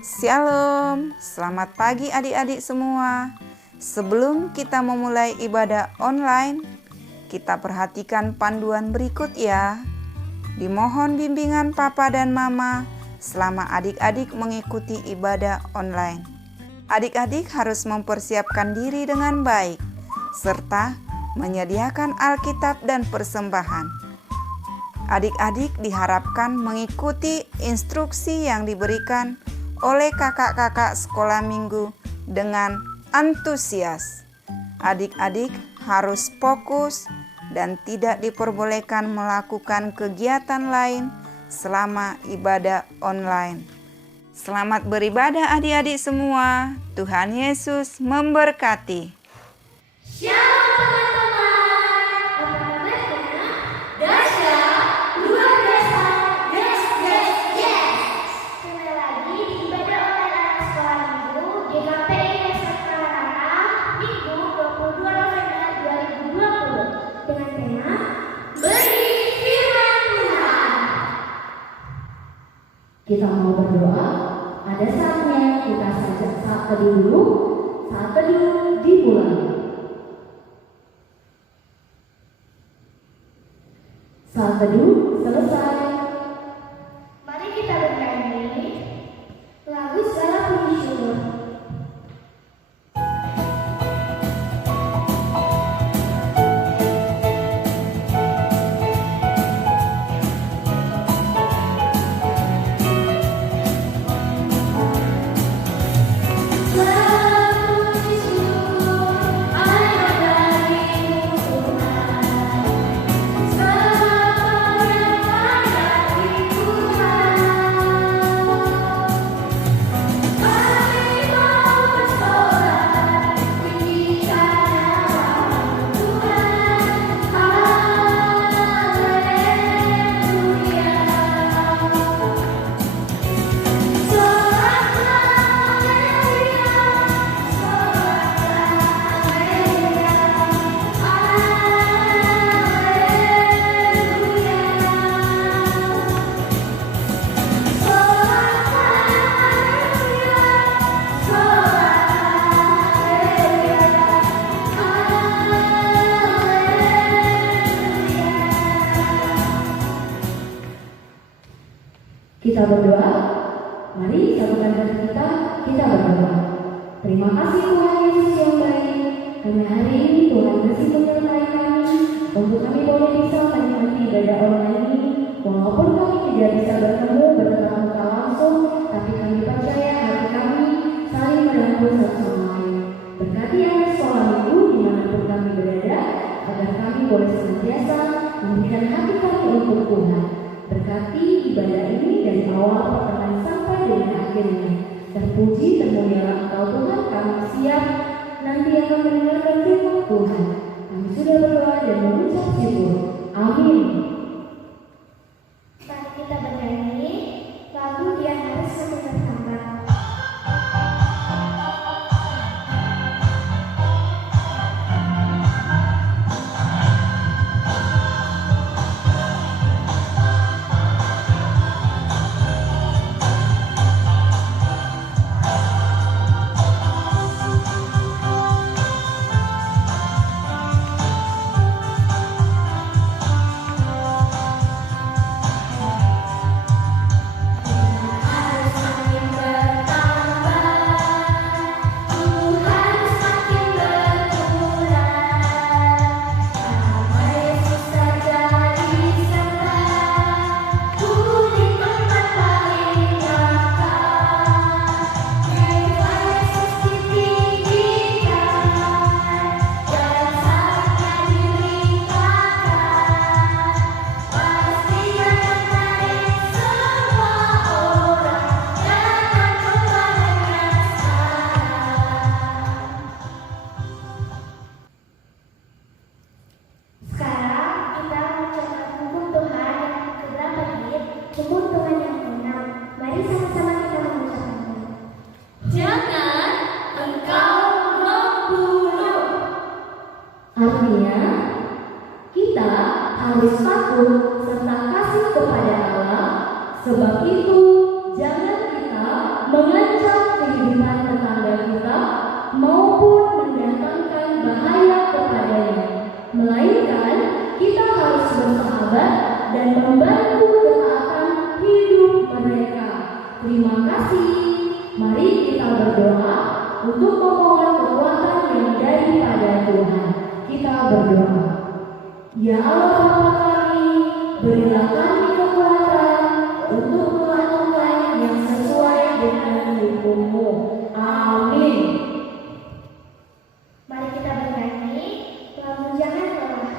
Shalom, selamat pagi adik-adik semua. Sebelum kita memulai ibadah online, kita perhatikan panduan berikut ya. Dimohon bimbingan Papa dan Mama selama adik-adik mengikuti ibadah online. Adik-adik harus mempersiapkan diri dengan baik, serta menyediakan Alkitab dan persembahan. Adik-adik diharapkan mengikuti instruksi yang diberikan oleh kakak-kakak sekolah minggu dengan antusias. Adik-adik harus fokus dan tidak diperbolehkan melakukan kegiatan lain selama ibadah online. Selamat beribadah adik-adik semua. Tuhan Yesus memberkati. Shalom teman-teman, apa kabarnya? Dahsyat, luar biasa, yes. Kembali lagi di ibadah online anak sekolah minggu GKPI Desa Karangata, Minggu 22 November 2020 dengan tema Beri Firman Tuhan. Kita mau berdoa, ada saatnya kita saat teduh dulu, saat teduh dimulai. Saat teduh selesai. Mari kita bernyanyi lagu segala puji syukur. Kita berdoa. Mari satukan hati kita berdoa. Terima kasih Tuhan Yesus yang baik, karena hari ini Tuhan masih menyertai kami untuk kami boleh bisa menikmati ibadah online ini. Walaupun kami tidak bisa bertemu bertatap muka langsung, tapi kami percaya hati kami saling merangkul satu sama lain. Berkati anak sekolah minggu dimanapun kami berada, agar kami boleh senantiasa memberikan hati kami untuk Tuhan. Berkati ibadah ini dari awal pertengahan sampai dengan akhirnya. Terpuji termulialah Engkau Tuhan, kami siap nanti akan mendengarkan firman Tuhan. Kami sudah berdoa dan mengucap syukur. Amin. Mari kita bernyanyi lagu Dia Harus Semakin Bertambah. Artinya, kita harus patuh serta kasih kepada Allah. Sebab itu, jangan kita mengancam berdoa. Ya Allah Bapa kami, berilah kami kekuatan untuk melakukan yang sesuai dengan hukum-Mu. Amin. Mari kita bernyanyi lagu Jangan Lelah.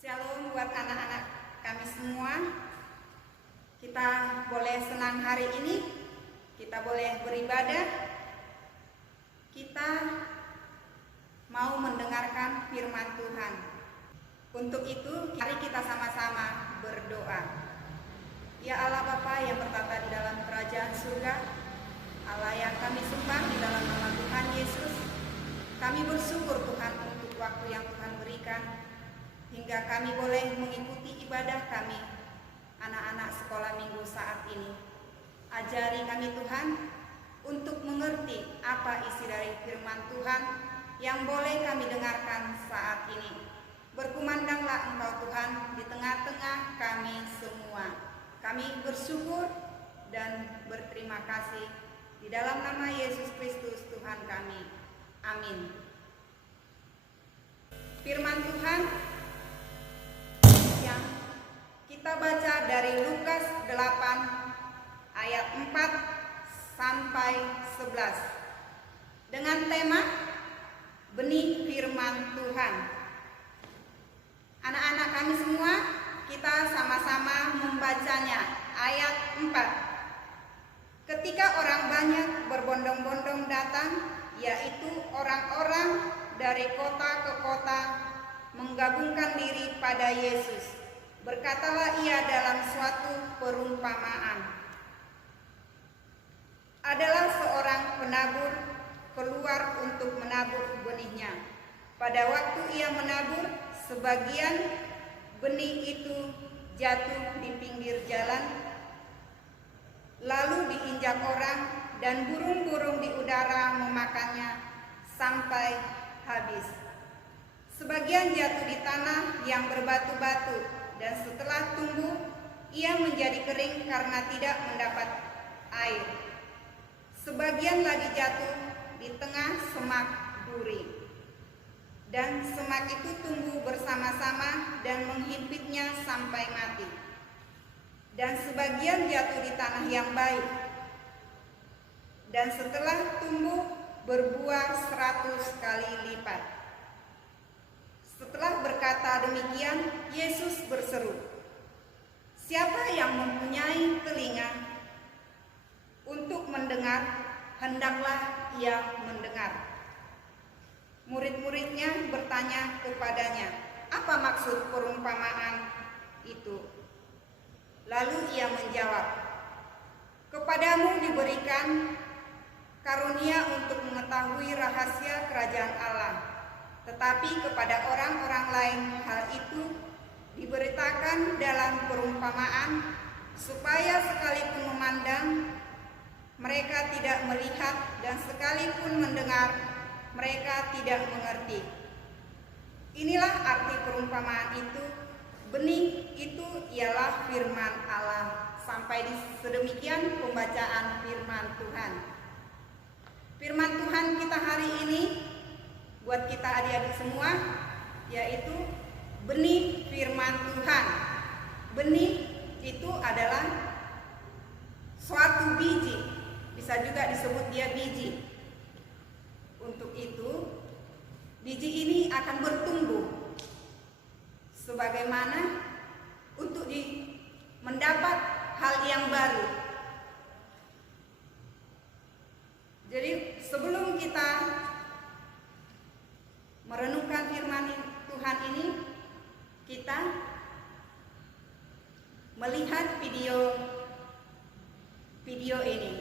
Shalom buat anak-anak kami semua. Kita boleh senang hari ini, kita boleh beribadah, kita mau mendengarkan firman Tuhan. Untuk itu, mari kita sama-sama berdoa. Ya Allah Bapa yang bertata di dalam kerajaan surga, Allah yang kami sembah di dalam nama Tuhan Yesus, kami bersyukur Tuhan untuk waktu yang Tuhan berikan, hingga kami boleh mengikuti ibadah kami, anak-anak sekolah minggu saat ini. Ajari kami Tuhan untuk mengerti apa isi dari firman Tuhan yang boleh kami dengarkan saat ini. Berkumandanglah Engkau Tuhan di tengah-tengah kami semua. Kami bersyukur dan berterima kasih di dalam nama Yesus Kristus Tuhan kami. Amin. Firman Tuhan yang kita baca dari Lukas 8 ayat 4 sampai 11 dengan tema benih firman Tuhan. Anak-anak kami semua, kita sama-sama membacanya. Ayat 4. Ketika orang banyak berbondong-bondong datang, yaitu orang-orang dari kota ke kota, menggabungkan diri pada Yesus, berkatalah ia dalam suatu perumpamaan. Adalah seorang penabur keluar untuk menabur benihnya. Pada waktu ia menabur, sebagian benih itu jatuh di pinggir jalan, lalu diinjak orang, dan burung-burung di udara memakannya sampai habis. Sebagian jatuh di tanah yang berbatu-batu, dan setelah tumbuh, ia menjadi kering karena tidak mendapat air. Sebagian lagi jatuh di tengah semak duri, dan semak itu tumbuh bersama-sama dan menghimpitnya sampai mati. Dan sebagian jatuh di tanah yang baik, dan setelah tumbuh berbuah 100 kali lipat. Setelah berkata demikian, Yesus berseru, "Siapa yang mempunyai telinga untuk mendengar, hendaklah ia mendengar." Murid-muridnya bertanya kepadanya, "Apa maksud perumpamaan itu?" Lalu ia menjawab, "Kepadamu diberikan karunia untuk mengetahui rahasia kerajaan Allah, tetapi kepada orang-orang lain hal itu diberitakan dalam perumpamaan, supaya sekalipun memandang, mereka tidak melihat, dan sekalipun mendengar, mereka tidak mengerti. Inilah arti perumpamaan itu. Benih itu ialah firman Allah. Sampai di sedemikian pembacaan firman Tuhan. Firman Tuhan kita hari ini buat kita adik-adik semua yaitu benih firman Tuhan. Benih itu adalah suatu biji, bisa juga disebut dia biji. Untuk itu, biji ini akan bertumbuh sebagaimana untuk mendapat hal yang baru. Jadi sebelum kita merenungkan firman Tuhan ini, kita melihat video ini.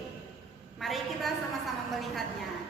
Mari kita sama-sama melihatnya.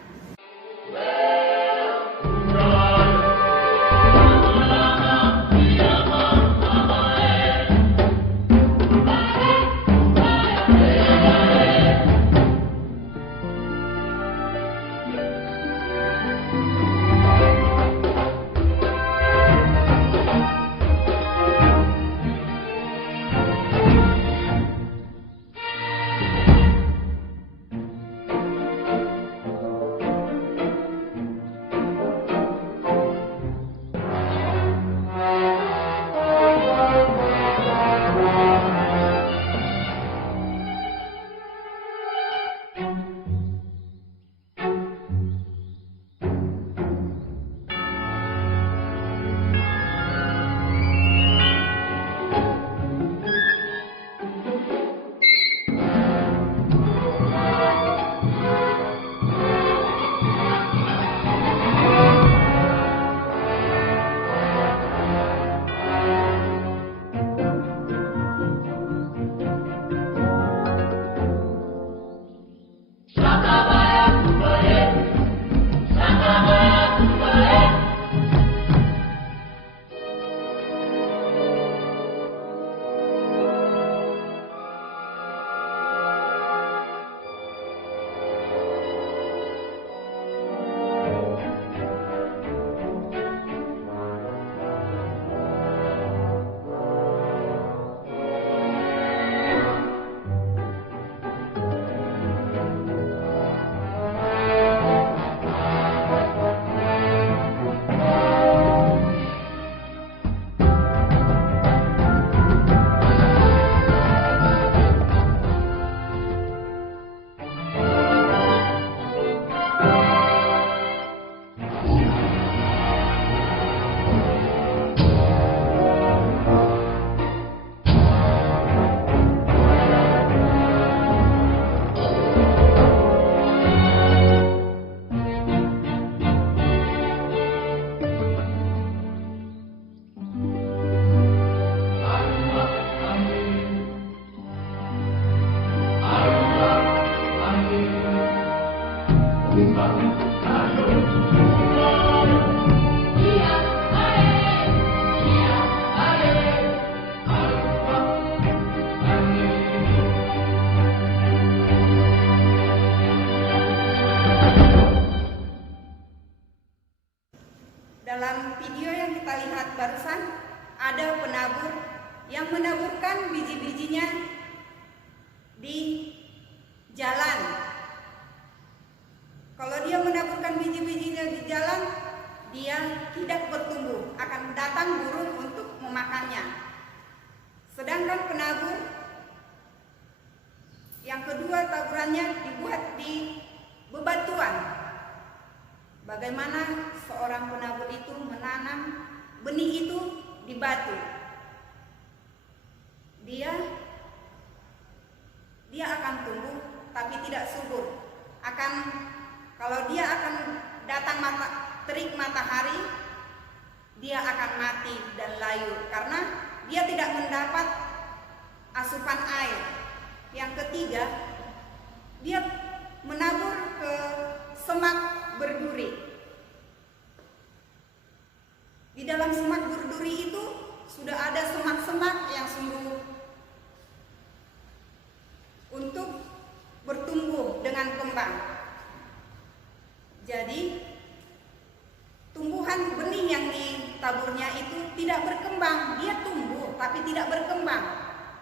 Dalam video yang kita lihat barusan, ada penabur yang menaburkan biji-bijinya di jalan. Kalau dia menaburkan biji-bijinya di jalan, dia tidak bertumbuh, akan datang burung untuk memakannya. Sedangkan penabur yang kedua, taburannya dibuat di bebatuan. Bagaimana seorang penabur itu menanam benih itu di batu? Dia akan tumbuh tapi tidak subur. Kalau dia akan datang terik matahari, dia akan mati dan layu karena dia tidak mendapat asupan air. Yang ketiga, dia menabur ke semak berduri. Di dalam semak berduri itu sudah ada semak-semak yang sungguh untuk bertumbuh Jadi tumbuhan benih yang ditaburnya itu tidak berkembang. Dia tumbuh tapi tidak berkembang,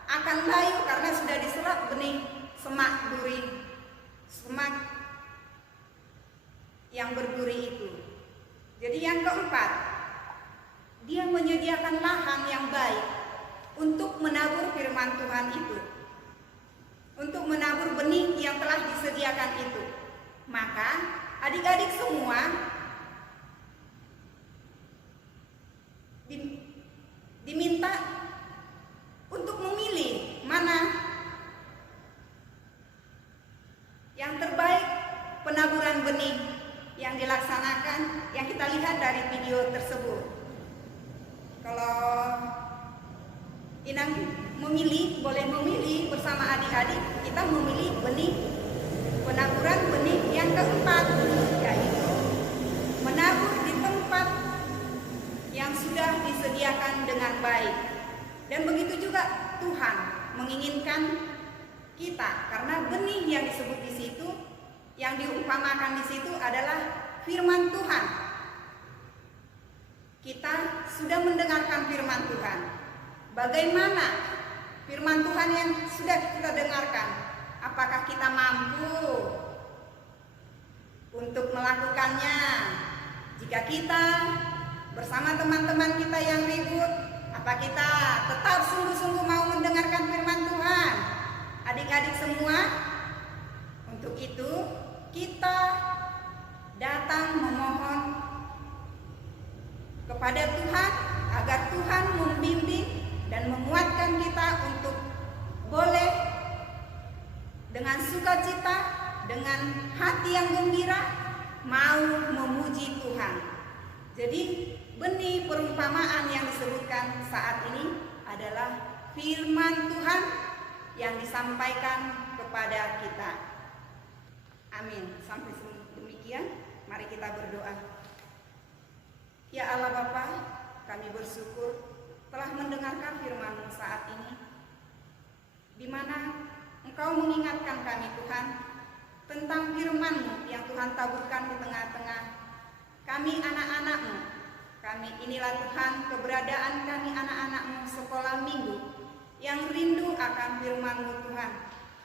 akan layu karena sudah diserap benih semak duri, semak yang berduri itu. Jadi yang keempat, dia menyediakan lahan yang baik untuk menabur firman Tuhan itu, untuk menabur benih yang telah disediakan itu. Maka adik-adik semua diminta untuk memilih mana yang terbaik penaburan benih yang dilaksanakan, yang kita lihat dari video tersebut. Kalau Inang memilih, boleh memilih bersama adik-adik, kita memilih benih penaburan benih yang keempat, yaitu menabur di tempat yang sudah disediakan dengan baik. Dan begitu juga Tuhan menginginkan kita, karena benih yang disebut di situ, yang diumpamakan di situ adalah firman Tuhan. Kita sudah mendengarkan firman Tuhan. Bagaimana firman Tuhan yang sudah kita dengarkan? Apakah kita mampu untuk melakukannya? Jika kita bersama teman-teman kita yang ribut, apa kita tetap sungguh-sungguh mau mendengarkan firman Tuhan? Adik-adik semua, untuk itu kita datang memohon kepada Tuhan agar Tuhan membimbing dan menguatkan kita untuk boleh dengan sukacita, dengan hati yang gembira mau memuji Tuhan. Jadi benih perumpamaan yang disebutkan saat ini adalah firman Tuhan yang disampaikan kepada kita. Amin. Sampai demikian, mari kita berdoa. Ya Allah Bapa, kami bersyukur telah mendengarkan firman-Mu saat ini, di mana Engkau mengingatkan kami Tuhan tentang firman-Mu yang Tuhan taburkan di tengah-tengah kami anak-anak-Mu. Kami inilah Tuhan keberadaan kami anak-anak-Mu sekolah minggu yang rindu akan firman-Mu Tuhan.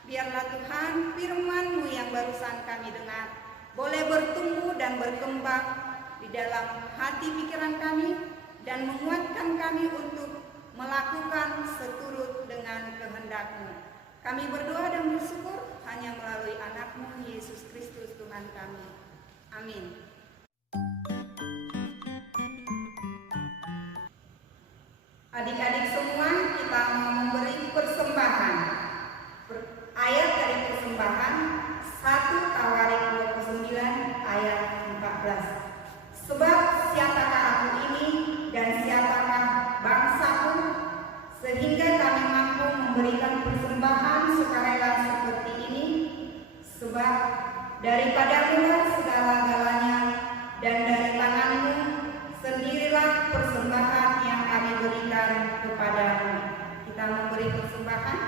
Biarlah Tuhan firman-Mu yang barusan kami dengar boleh bertumbuh dan berkembang di dalam hati pikiran kami dan menguatkan kami untuk melakukan seturut dengan kehendak-Mu. Kami berdoa dan bersyukur hanya melalui anak-Mu Yesus Kristus Tuhan kami. Amin. Adik-adik semua, kita mau memberi persembahan. Ayat dari persembahan 1 Tawarik 29 ayat 14. Sebab siapakah aku ini dan siapakah bangsaku, sehingga kami mampu memberikan persembahan sukarela seperti ini. Sebab daripadamu segala-galanya, dan dari tangan-Mu sendirilah persembahan yang kami berikan kepadamu. Kita memberi persembahan.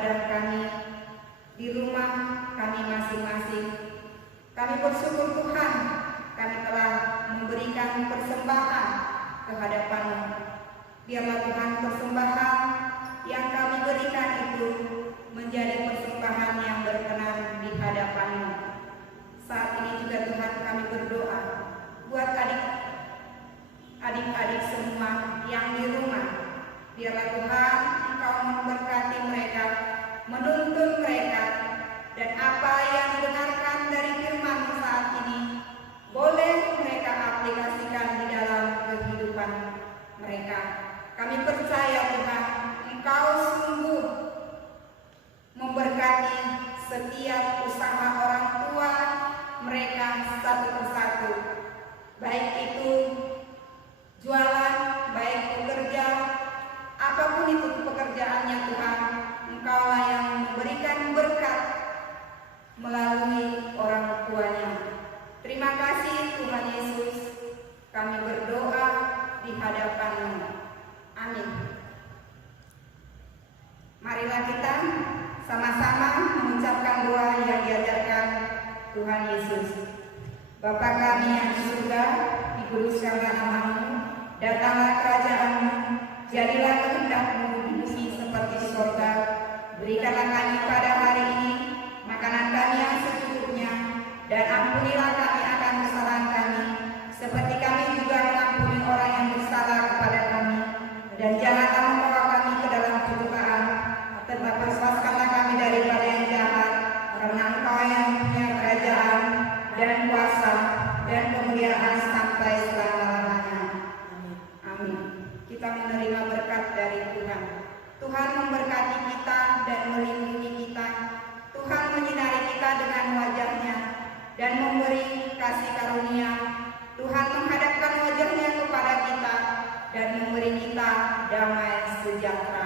ibadah kami, di rumah kami masing-masing. Kami bersyukur Tuhan, kami telah memberikan persembahan ke hadapan-Mu. Biarlah Tuhan persembahan yang kami berikan itu menjadi persembahan yang berkenan di hadapan-Mu. Saat ini juga Tuhan kami berdoa buat adik-adik semua yang di rumah. Biarlah Tuhan Engkau memberkati mereka, menuntun mereka, dan apa yang didengarkan dari firman-Mu saat ini boleh mereka aplikasikan di dalam kehidupan mereka. Kami percaya Tuhan, Engkau sungguh memberkati setiap usaha orang tua mereka satu persatu, baik itu jualan, baik bekerja, apapun itu pekerjaannya Tuhan, Engkaulah yang memberikan berkat melalui orang tuanya. Terima kasih Tuhan Yesus, kami berdoa di hadapan-Mu. Amin. Marilah kita sama-sama mengucapkan doa yang diajarkan Tuhan Yesus. Bapa kami yang di surga, dikuduskanlah nama-Mu, datanglah kerajaan-Mu, jadilah kehendak-Mu di bumi seperti di surga. Berikanlah kami pada hari ini makanan kami yang secukupnya, dan ampunilah kami akan kesalahan kami, seperti kami juga mengampuni orang yang bersalah kepada kami. Dan janganlah membawa kami ke dalam pencobaan, tetapi lepaskanlah kami daripada yang jahat, karena Engkau yang punya kerajaan dan kuasa dan kemuliaan sampai selama-lamanya. Amin. Kita menerima berkat dari Tuhan. Tuhan memberkati kita dan melindungi kita. Tuhan menyinari kita dengan wajah-Nya dan memberi kasih karunia. Tuhan menghadapkan wajah-Nya kepada kita dan memberi kita damai sejahtera.